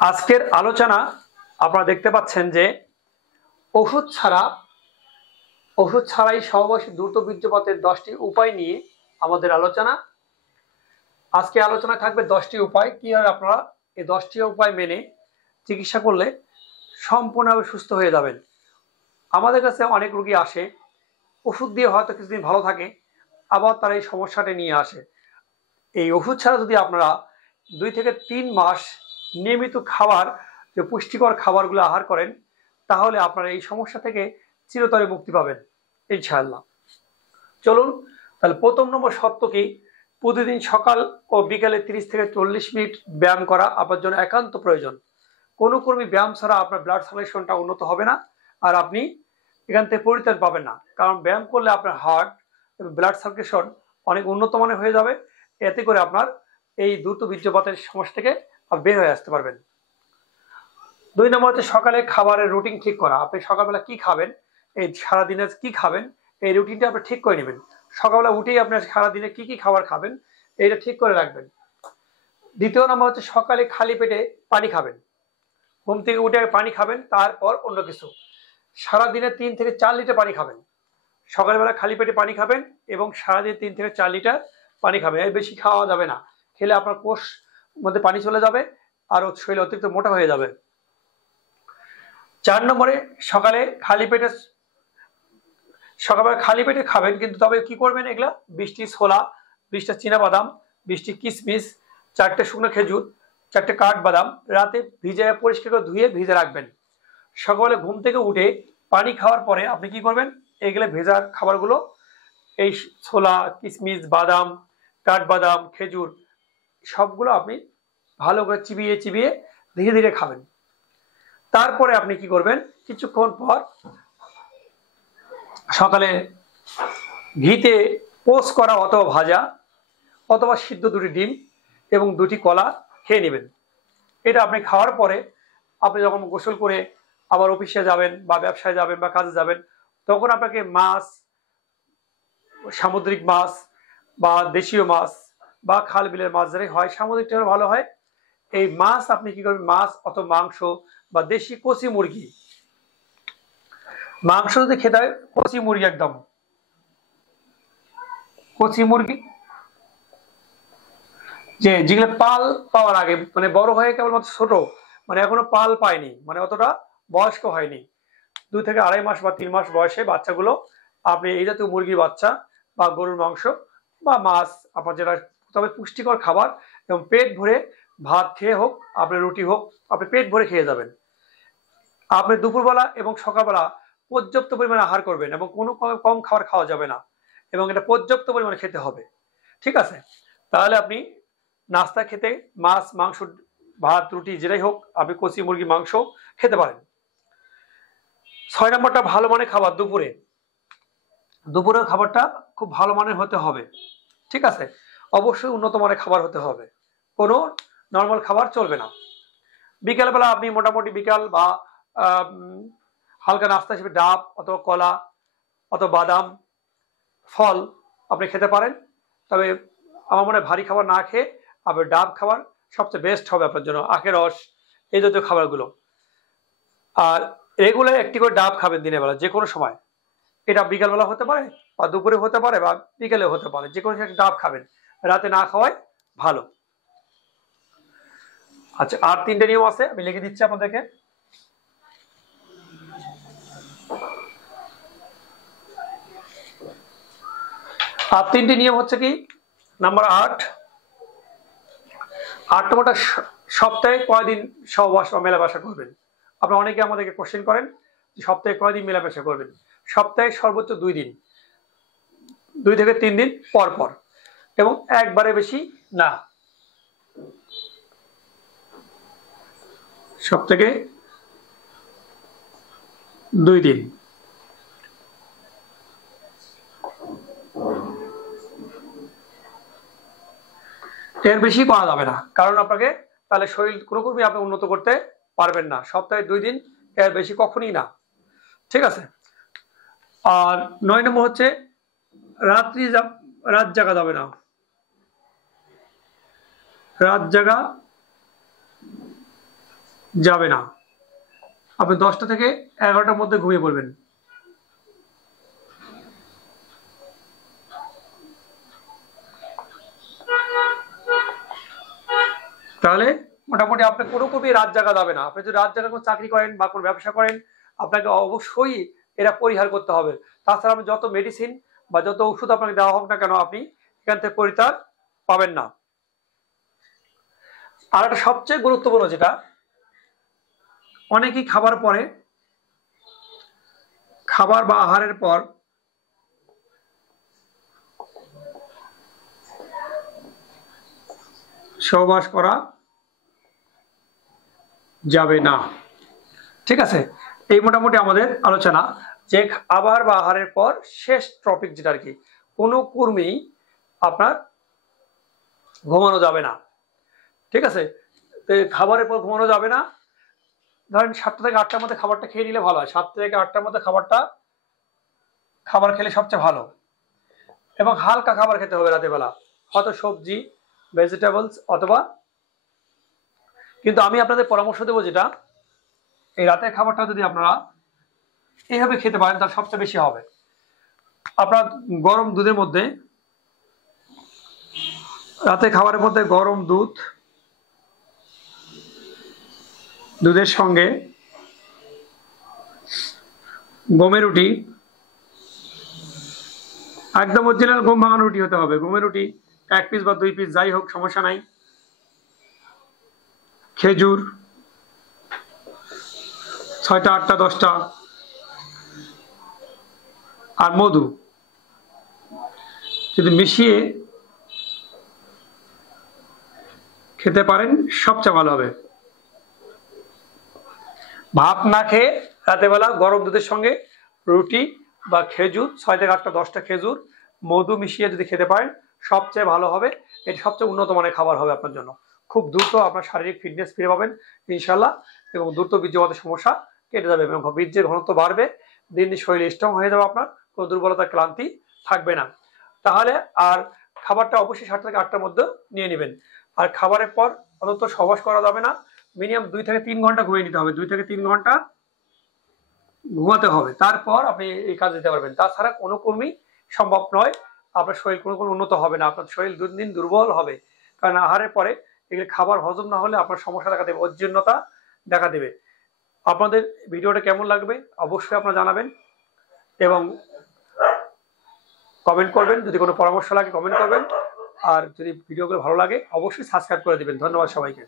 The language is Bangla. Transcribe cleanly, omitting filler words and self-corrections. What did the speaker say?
আজকের আলোচনা আপনারা দেখতে পাচ্ছেন যে ওষুধ ছাড়াই সমবয়সী দ্রুত বীর্যপাতের 10টি উপায় নিয়ে আমাদের আলোচনা। আজকে আলোচনা থাকবে 10টি উপায়, কিভাবে আপনারা এই 10টি উপায় মেনে চিকিৎসা করলে সম্পূর্ণভাবে সুস্থ হয়ে যাবেন। আমাদের কাছে অনেক রোগী আসে, ওষুধ দিয়ে হয়তো কিছুদিন ভালো থাকে, আবার তারা এই সমস্যাটা নিয়ে আসে। এই ওষুধ ছাড়া যদি আপনারা 2 থেকে 3 মাস নিয়মিত খাবার, যে পুষ্টিকর খাবারগুলো আহার করেন, তাহলে আপনারা এই সমস্যা থেকে চিরতরে মুক্তি পাবেন ইনশাআল্লাহ। চলুন তাহলে প্রথম নম্বর সত্য কি, প্রতিদিন সকাল ও বিকালে 30 থেকে 40 মিনিট ব্যায়াম করা আপনার জন্য একান্ত প্রয়োজন। কোনো কর্মী ব্যায়াম ছাড়া আপনার ব্লাড সার্কুলেশনটা উন্নত হবে না, আর আপনি এখান থেকে পরিত্রাণ পাবেন না। কারণ ব্যায়াম করলে আপনার হার্ট এবং ব্লাড সার্কুলেশন অনেক উন্নত মানের হয়ে যাবে, এতে করে আপনার এই দ্রুত বীর্যপাতের সমস্যা থেকে বের হয়ে আসতে পারবেন। 2 নম্বর হচ্ছে সকালে খাবারের রুটিন ঠিক করা। আপনি সকালবেলা কি খাবেন, এই সারাদিনে কি খাবেন, এই রুটিনটা আপনি ঠিক করে নেবেন। সকালবেলা উঠেই আপনার সারাদিনে কি কি খাবার খাবেন এইটা ঠিক করে রাখবেন। দ্বিতীয় নম্বর হচ্ছে সকালে খালি পেটে পানি খাবেন। ঘুম থেকে উঠে পানি খাবেন, তারপর অন্য কিছু। সারাদিনে 3 থেকে 4 লিটার পানি খাবেন। সকালবেলা খালি পেটে পানি খাবেন এবং সারাদিন 3 থেকে 4 লিটার পানি খাবেন। এর বেশি খাওয়া যাবে না, খেলে আপনার কোষ মধ্যে পানি চলে যাবে আর শরীর অতিরিক্ত মোটা হয়ে যাবে। 4 নম্বরে সকালবেলা খালি পেটে খাবেন, কিন্তু তবে কি করবেন, এগুলা 20টি ছোলা, 20টা চীনাবাদাম, 20টি কিশমিশ, 4টে শুকনো খেজুর, 4টে কাঠবাদাম রাতে ভিজে পরিষ্কার করে ধুয়ে ভিজে রাখবেন। সকালে ঘুম থেকে উঠে পানি খাওয়ার পরে আপনি কি করবেন, এগুলো ভেজা খাবারগুলো, এই ছোলা, কিশমিশ, বাদাম, কাঠবাদাম, খেজুর সবগুলো আপনি ভালো করে চিবিয়ে চিবিয়ে ধীরে ধীরে খাবেন। তারপরে আপনি কি করবেন, কিছুক্ষণ পর সকালে ঘিতে পোস্ট করা অথবা ভাজা অথবা সিদ্ধ 2টি ডিম এবং 2টি কলা খেয়ে নেবেন। এটা আপনি খাওয়ার পরে আপনি যখন গোসল করে আবার অফিসে যাবেন বা ব্যবসায় যাবেন বা কাজে যাবেন, তখন আপনাকে মাছ, সামুদ্রিক মাছ বা দেশীয় মাছ বা খাল বিলের মাছ যারাই হয়, সামুদ্রিকটা ভালো হয়, এই মাছ আপনি কি করবেন, মাছ অথবা মাংস বা দেশি কচি মুরগি, মাংস যদি খেতে হয় কচি মুরগি, একদম কচি মুরগি, যেগুলো পাল পাওয়ার আগে, মানে বড় হয়ে কেবলমাত্র ছোট, মানে এখনো পাল পায়নি, মানে অতটা বয়স্ক হয়নি, 2 থেকে 2.5 মাস বা 3 মাস বয়সে বাচ্চাগুলো আপনি এই জাতীয় মুরগির বাচ্চা বা গরুর মাংস বা মাছ, আপনার যেটা, তবে পুষ্টিকর খাবার, এবং পেট ভরে ভাত খেয়ে হোক, আপনার রুটি হোক, আপনি পেট ভরে খেয়ে যাবেন। আপনি দুপুরবেলা এবং সকালবেলা পর্যাপ্ত পরিমাণে আহার করবেন এবং কোনো কম খাবার খাওয়া যাবে না, এবং এটা পর্যাপ্ত পরিমাণে খেতে হবে, ঠিক আছে? তাহলে আপনি নাস্তা খেতে মাছ, মাংস, ভাত, রুটি যেটাই হোক, আপনি কচি মুরগি, মাংস খেতে পারেন। 6 নম্বরটা ভালো মানের খাবার। দুপুরের খাবারটা খুব ভালো মানের হতে হবে, ঠিক আছে? অবশ্যই উন্নত মানের খাবার হতে হবে, কোনো নর্মাল খাবার চলবে না। বিকালবেলা আপনি মোটামুটি বিকাল বা হালকা নাস্তা হিসেবে ডাব অথবা কলা অথবা বাদাম, ফল আপনি খেতে পারেন। তবে আমার মনে হয় ভারী খাবার না খেয়ে আপনি ডাব খাবার সবচেয়ে বেস্ট হবে আপনার জন্য, আখের রস, এই জাতীয় খাবারগুলো। আর রেগুলার একটি করে ডাব খাবেন দিনের বেলা, যে কোনো সময়। এটা বিকালবেলা হতে পারে বা দুপুরে হতে পারে বা বিকেলে হতে পারে, যে কোনো একটা ডাব খাবেন, রাতে না খাওয়াই ভালো। আচ্ছা, আর 3টে নিয়ম আছে, আমি লিখে দিচ্ছি আপনাদেরকে। আর 3টে নিয়ম হচ্ছে কি, নাম্বার 8 নম্বরটা, সপ্তাহে কয়দিন সহবাস বা মেলামেশা করবেন। আপনারা অনেকে আমাদেরকে কোশ্চেন করেন যে সপ্তাহে কয়দিন মেলামেশা করবেন। সপ্তাহে সর্বোচ্চ 2 দিন, 2 থেকে 3 দিন পর পর, এবং একবারে বেশি না। সপ্তাহে 2 দিন। এর বেশি করা যাবে না, কারণ আপনাকে তাহলে শরীর কোনো কর্মী আপনি উন্নত করতে পারবেন না। সপ্তাহে 2 দিন, এর বেশি কখনই না, ঠিক আছে? আর 9 নম্বর হচ্ছে রাত জাগা যাবে না। রাত জাগা যাবে না। আপনি 10টা থেকে 11টার মধ্যে ঘুমিয়ে পড়বেন। তাহলে মোটামুটি আপনি কোনো কবি রাত জাগা যাবে না। আপনি যদি রাত জাগা কোনো চাকরি করেন বা কোনো ব্যবসা করেন, আপনাকে অবশ্যই এরা পরিহার করতে হবে। তাছাড়া আপনি যত মেডিসিন বা যত ওষুধ আপনাকে দেওয়া হোক না কেন, আপনি এখান থেকে পরিত্রাণ পাবেন না। আর একটা সবচেয়ে গুরুত্বপূর্ণ যেটা, অনেকেই খাবার পরে, খাবার বা আহারের পর সহবাস করা যাবে না। ঠিক আছে, এই মোটামুটি আমাদের আলোচনা যে খাবার বা আহারের পর শেষ টপিক যেটা আর কি, কোনো কর্মী আপনার ঘুমানো যাবে না। ঠিক আছে, খাবারের পর ঘুমানো যাবে না। ধরেন 7টা থেকে 8টার মধ্যে খাবারটা খেয়ে নিলে ভালো হয়। 7টা থেকে 8টার মধ্যে খাবার খেলে সবচেয়ে ভালো। এবং হালকা খাবার খেতে হবে রাতের বেলা, হয়তো সবজি, ভেজিটেবলস অথবা, কিন্তু আমি আপনাদের পরামর্শ দেবো যেটা, এই রাতের খাবারটা যদি আপনারা এইভাবে খেতে পারেন তার সবচেয়ে বেশি হবে। আপনার গরম দুধের মধ্যে, রাতে খাবারের মধ্যে গরম দুধের সঙ্গে গমের রুটি, একদম অরিজিনাল গম ভাঙানো রুটি হতে হবে। গমের রুটি 1 পিস বা 2 পিস যাই হোক, সমস্যা নাই। খেজুর 6টা 8টা 10টা, আর মধু যদি মিশিয়ে খেতে পারেন সবচেয়ে ভালো হবে। ভাত না খেয়ে রাতেবেলা গরম দুধের সঙ্গে রুটি বা খেজুর, 6 থেকে 8টা 10টা খেজুর, মধু মিশিয়ে যদি খেতে পারেন সবচেয়ে ভালো হবে। এটি সবচেয়ে উন্নত মানের খাবার হবে আপনার জন্য। খুব দ্রুত আপনার শারীরিক ফিটনেস ফিরে পাবেন ইনশাল্লাহ, এবং দ্রুত বীর্যপাতের সমস্যা কেটে যাবে এবং বীর্যের ঘনত্ব বাড়বে। দিন দিন শরীর স্ট্রং হয়ে যাবে, আপনার কোনো দুর্বলতা ক্লান্তি থাকবে না। তাহলে আর খাবারটা অবশ্যই 7টা থেকে 8টার মধ্যে নিয়ে নেবেন। আর খাবারের পর অন্তত সহবাস করা যাবে না। মিনিমাম 2 থেকে 3 ঘন্টা ঘুমিয়ে নিতে হবে। 2 থেকে 3 ঘন্টা ঘুমাতে হবে, তারপর আপনি এই কাজ দিতে পারবেন। তাছাড়া কোনো কর্মী সম্ভব নয়। আপনার শরীর কোনো উন্নত হবে না, আপনার শরীর দিন দিন দুর্বল হবে। কারণ আহারের পরে এগুলো খাবার হজম না হলে আপনার সমস্যা দেখা দেবে, অজীর্ণতা দেখা দেবে। আপনাদের ভিডিওটা কেমন লাগবে অবশ্যই আপনারা জানাবেন এবং কমেন্ট করবেন। যদি কোনো পরামর্শ লাগে কমেন্ট করবেন, আর যদি ভিডিওগুলো ভালো লাগে অবশ্যই সাবস্ক্রাইব করে দিবেন। ধন্যবাদ সবাইকে।